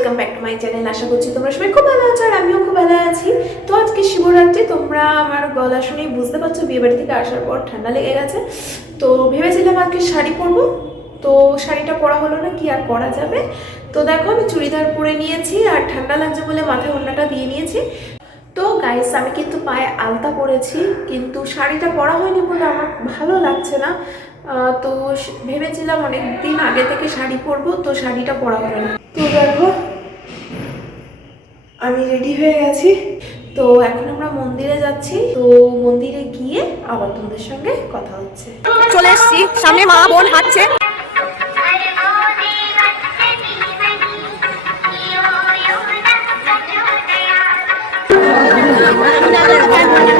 Welcome back to my channel আশা করছি তোমরা সবাই খুব ভালো আছো আর আমিও খুব ভালো আছি। তো আজকে শিবরাত্রি, তোমরা আমার গলা শুনেই বুঝতে পারছ, বিয়ে বাড়ি থেকে আসার পর ঠান্ডা লেগে গেছে। তো ভেবেছিলাম আজকে শাড়ি পরবো। তো শাড়িটা পরা হলো না, কি আর করা যাবে? তো দেখো, আমি চুড়িদার পরে নিয়েছি আর ঠান্ডা লাগছে বলে মাথায় ওড়নাটা দিয়ে নিয়েছি। তো গাইস আমি কিন্তু পায়ে আলতা পরেছি, কিন্তু শাড়িটা পরা হয়নি বলে আমার ভালো লাগছে না। তো ভেবেছিলাম অনেক দিন আগে থেকে শাড়ি পরবো, তো শাড়িটা পরা হলো না। তো দেখো আমি রেডি হয়ে গেছি। তো এখন আমরা মন্দিরে যাচ্ছি। তো মন্দিরে গিয়ে আবার তোমাদের সঙ্গে কথা হচ্ছে। চলে এসছি। সামনে মা বোন হাঁটছে। তুমি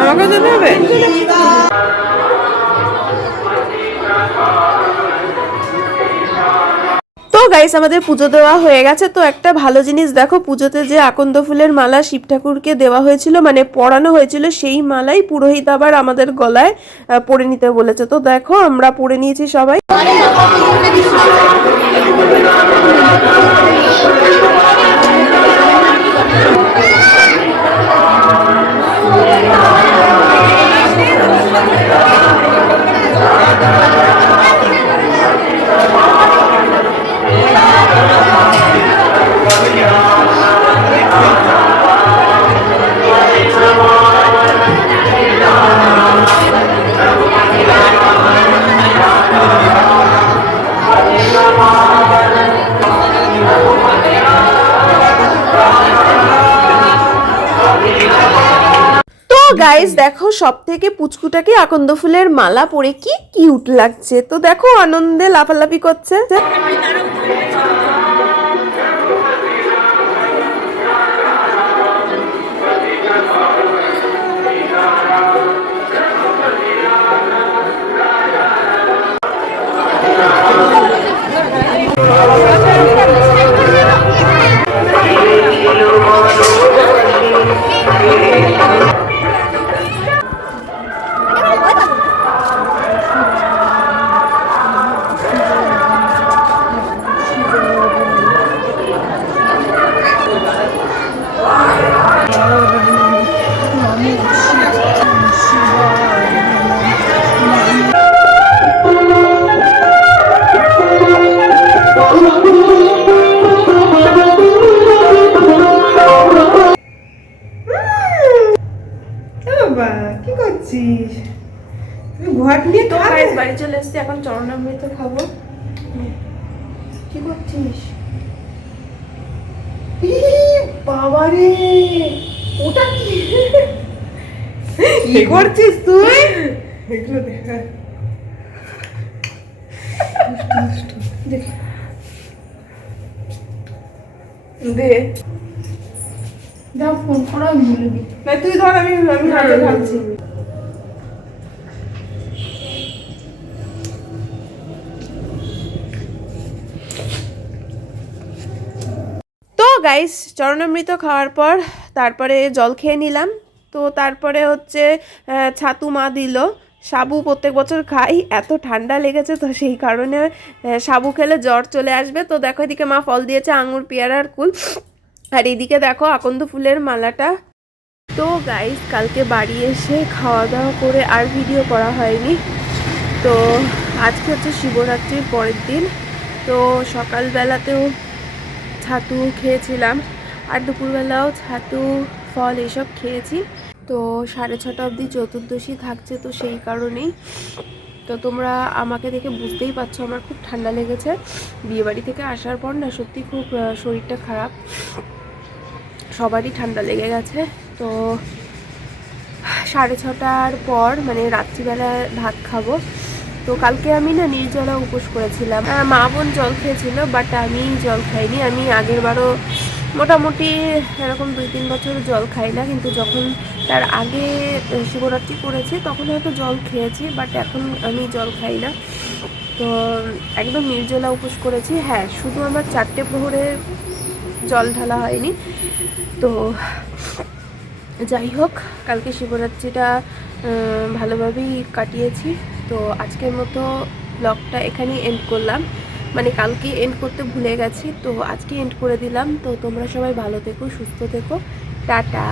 আমাকে তো গাইস আমাদের পুজো দেওয়া হয়ে গেছে। তো একটা ভালো জিনিস দেখো, পুজোতে যে আকন্দ ফুলের মালা শিব ঠাকুরকে দেওয়া হয়েছিল মানে পরানো হয়েছিল, সেই মালাই পুরোহিত আবার আমাদের গলায় পরে নিতে বলেছে। তো দেখো, আমরা পরে নিয়েছি সবাই। তো গাইস দেখো সব থেকে পুচকুটাকে আকন্দ ফুলের মালা পরে কি কিউট লাগছে। তো দেখো আনন্দে লাফালাফি করছে। বাবা কি করছিস? ঘট নিয়ে তো? গাইস বাড়ি চলে এসেছি এখন চরণামৃত খাব। কি করছিস? বাবা রে ওটা কি? কি করছিস তুই? এগুলো দেখা। দে। যা ফোন করে আমি না তুই ধর আমি আমি হাতে গাইস চরণামৃত খাওয়ার পর তারপরে জল খেয়ে নিলাম। তো তারপরে হচ্ছে আহ, ছাতু মা দিল। সাবু প্রত্যেক বছর খাই এত ঠান্ডা লেগেছে তো সেই কারণে সাবু খেলে জ্বর চলে আসবে। তো দেখো এদিকে মা ফল দিয়েছে আঙুর পেয়ারার কুল। আর এদিকে দেখো আকন্দ ফুলের মালাটা। তো গাইস কালকে বাড়ি এসে খাওয়া দাওয়া করে আর ভিডিও করা হয়নি। তো আজকে হচ্ছে শিবরাত্রির পরের দিন। তো সকালবেলাতেও ছাতু খেয়েছিলাম আর দুপুরবেলাও ছাতু, ফল এসব খেয়েছি। তো সাড়ে ছটা অবধি চতুর্দশী থাকছে তো সেই কারণেই। তো তোমরা আমাকে দেখে বুঝতেই পারছ আমার খুব ঠান্ডা লেগেছে। বিয়েবাড়ি থেকে আসার পর না সত্যি খুব শরীরটা খারাপ। সবারই ঠান্ডা লেগে গেছে। তো সাড়ে ছটার পর মানে রাত্রিবেলা ভাত খাব। তো কালকে আমি না নির্জলা উপোস করেছিলাম। মা বোন জল খেয়েছিল বাট আমি জল খাইনি। আমি আগের বারও মোটামুটি এরকম দুই তিন বছর জল খাই না, কিন্তু যখন তার আগে শিবরাত্রি করেছি, তখন হয়তো জল খেয়েছি বাট এখন আমি জল খাই না। তো একদম নির্জলা উপোস করেছি। হ্যাঁ শুধু আমার চারটে প্রহরে জল ঢালা হয়নি। তো যাই হোক, কালকে শিবরাত্রিটা ভালোভাবেই কাটিয়েছি। তো আজকের মতো ব্লগটা এখানেই এন্ড করলাম। মানে কালকে এন্ড করতে ভুলে গেছি, তো আজকে এন্ড করে দিলাম। তো তোমরা সবাই ভালো থেকো, সুস্থ থেকো। টাটা!